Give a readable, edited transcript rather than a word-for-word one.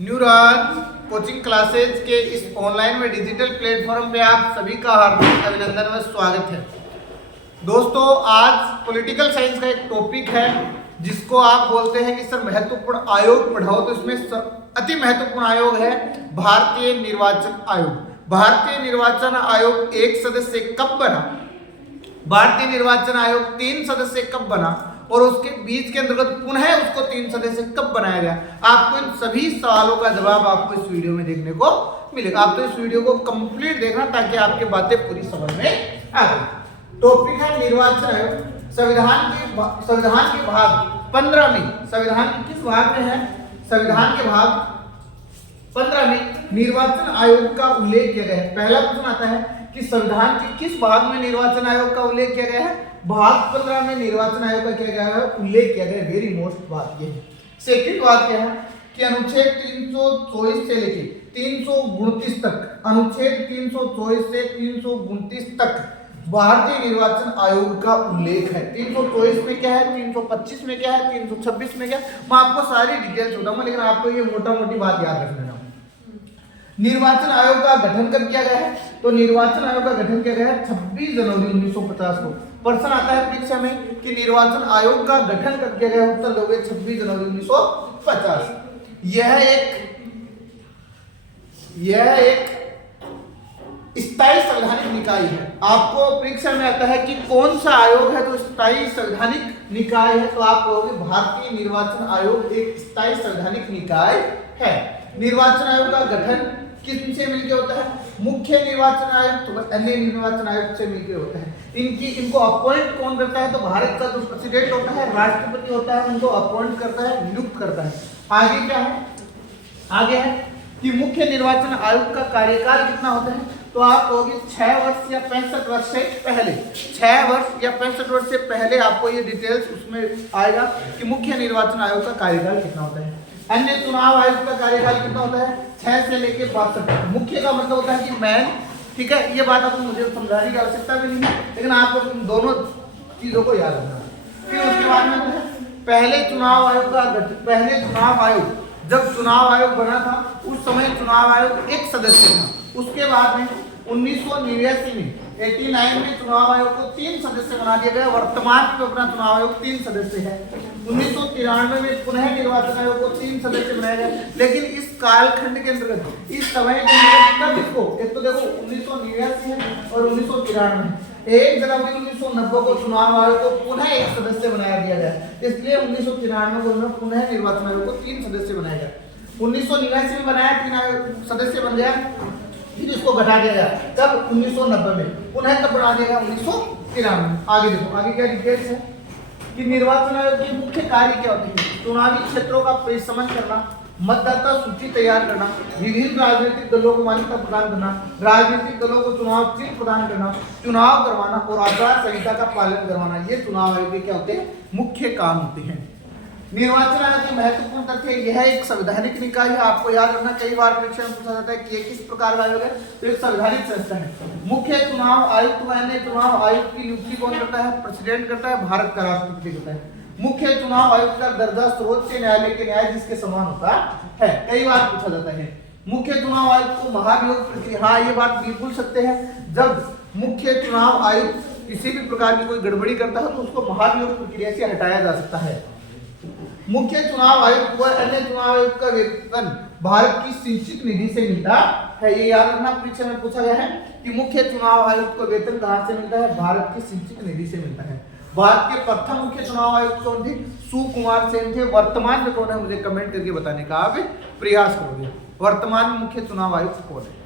न्यूराज coaching classes के इस online व डिजिटल प्लेटफॉर्म पे आप सभी का हार्दिक अभिनंदन व स्वागत है। दोस्तों, आज पॉलिटिकल साइंस का एक टॉपिक है जिसको आप बोलते हैं कि सर महत्वपूर्ण आयोग पढ़ाओ, तो इसमें अति महत्वपूर्ण आयोग है भारतीय निर्वाचन आयोग। भारतीय निर्वाचन आयोग एक सदस्य कब बना, भारतीय निर्वाचन आयोग 3 सदस्य कब बना और उसके बीच के अंतर्गत पुनः उसको 3 सदस्य कब बनाया गया। आपको इन सभी सवालों का जवाब आपको इस वीडियो में देखने को मिलेगा। आप तो इस वीडियो को कंप्लीट देखना ताकि आपकी बातें पूरी समझ में आ जाए। टॉपिक है निर्वाचन आयोग। संविधान के भाग 15 में, संविधान के किस भाग में है, संविधान के भाग 15 में निर्वाचन आयोग का उल्लेख किया गया है। पहला प्रश्न आता है कि संविधान के किस भाग में निर्वाचन आयोग का उल्लेख किया गया है। भाग 15 में निर्वाचन आयोग का किया गया है, उल्लेख किया गया है। वेरी मोस्ट बात ये है। सेकंड बात क्या है कि अनुच्छेद 324 से लेके 329 तक, अनुच्छेद 324 से 329 तक भारतीय निर्वाचन आयोग का उल्लेख है। 324 में क्या है, 325 में क्या है, 326 में क्या है, मैं आपको सारी डिटेल्स बताऊंगा, लेकिन आपको ये मोटा मोटी बात याद रख लेना। निर्वाचन आयोग का गठन कब किया गया है, तो निर्वाचन आयोग का गठन किया गया है 26 जनवरी 1950 को। प्रश्न आता है परीक्षा में कि निर्वाचन आयोग का गठन कब किया गया, उत्तर दोगे 26 जनवरी 1950। यह एक स्थायी संवैधानिक निकाय है। आपको परीक्षा में आता है कि कौन सा आयोग है, तो स्थायी संवैधानिक निकाय है, तो आप कहोगे भारतीय निर्वाचन आयोग एक स्थायी संवैधानिक निकाय है। निर्वाचन आयोग का गठन किससे मिलकर होता है, मुख्य निर्वाचन आयुक्त व अन्य निर्वाचन आयुक्त से मिलकर होता है। इनको अपॉइंट कौन करता है, तो भारत का जो प्रेसिडेंट होता है, राष्ट्रपति होता है, उनको अपॉइंट करता है, नियुक्त करता है। आगे क्या है, आगे है कि मुख्य निर्वाचन आयुक्त का कार्यकाल कितना होता है, तो आप कहोगे 6 वर्ष या 65 वर्ष से पहले, 6 वर्ष या 65 वर्ष से पहले आपको ये डिटेल्स उसमें आएगा कि मुख्य निर्वाचन आयोग का कार्यकाल कितना होता है। अन्य चुनाव आयुक्त का कार्यकाल कितना होता है, 6 से लेकर 62। मुख्य का मतलब होता है कि मैन, ठीक है, ये बात आपको मुझे समझाने की आवश्यकता भी नहीं है, लेकिन आपको दोनों चीजों को याद रखना है। फिर उसके बाद में पहले चुनाव आयोग का गठन, पहले चुनाव आयोग जब चुनाव आयोग बना था उस समय चुनाव आयोग एक सदस्य था। उसके बाद में 1989 में 89 में चुनाव आयोग को 3 सदस्य बना दिया गया। वर्तमान में अपना चुनाव आयोग 3 सदस्य है। 1993 में पुनः निर्वाचन आयोग को 3 सदस्य बनाया गया। लेकिन इस कालखंड के अंतर्गत, इस समय के अंतर्गत कब इसको, एक तो देखो 1989 है और 1993 1 जनवरी 1990 को चुनाव आयोग को पुनः एक सदस्य बनाया दिया गया। इसलिए 1993 को पुनः निर्वाचन आयोग को 3 सदस्य बनाया गया। 1989 में बनाया 3 सदस्य बन गया, फिर इसको घटा दिया गया। तब 1990 में पुनः तब बढ़ा दिया गया 1993 में। आगे देखो, आगे क्या डिटेल्स है कि निर्वाचन आयोग के मुख्य कार्य क्या होते हैं। चुनावी क्षेत्रों का परिसमन करना, मतदाता सूची तैयार करना, विभिन्न राजनीतिक दलों को मान्यता प्रदान करना, राजनीतिक दलों को चुनाव चिन्ह प्रदान करना, चुनाव करवाना और आचार संहिता का पालन करवाना, ये चुनाव आयोग के क्या होते हैं, मुख्य काम होते हैं। निर्वाचन आयोग के महत्वपूर्ण तथ्य, यह एक संवैधानिक निकाय है। आपको याद रखना, कई बार परीक्षा में पूछा जाता है कि ये किस प्रकार का आयोग है, तो एक संवैधानिक संस्था है। मुख्य चुनाव आयुक्त व अन्य चुनाव आयुक्त की नियुक्ति कौन करता है, प्रेसिडेंट करता है, भारत का राष्ट्रपति करता है। मुख्य चुनाव आयुक्त का दर्जा सर्वोच्च न्यायालय के न्यायाधीश के समान होता है। कई बार पूछा जाता है मुख्य चुनाव आयुक्त को महाभियोग प्रक्रिया, हाँ ये बात बिल्कुल सत्य है। जब मुख्य चुनाव आयुक्त किसी भी प्रकार की कोई गड़बड़ी करता है तो उसको महाभियोग प्रक्रिया से हटाया जा सकता है। मुख्य चुनाव आयुक्त व अन्य चुनाव आयुक्त का वेतन भारत की सिंचित निधि से मिलता है। ये याद रखना, परीक्षा में पूछा गया है कि मुख्य चुनाव आयुक्त को वेतन कहां से मिलता है, भारत की सिंचित निधि से मिलता है। भारत के प्रथम मुख्य चुनाव आयुक्त कौन थे, सुकुमार सेन थे। वर्तमान में कौन है, मुझे कमेंट करके बताने का आप प्रयास करोगे। वर्तमान में मुख्य चुनाव आयुक्त कौन है।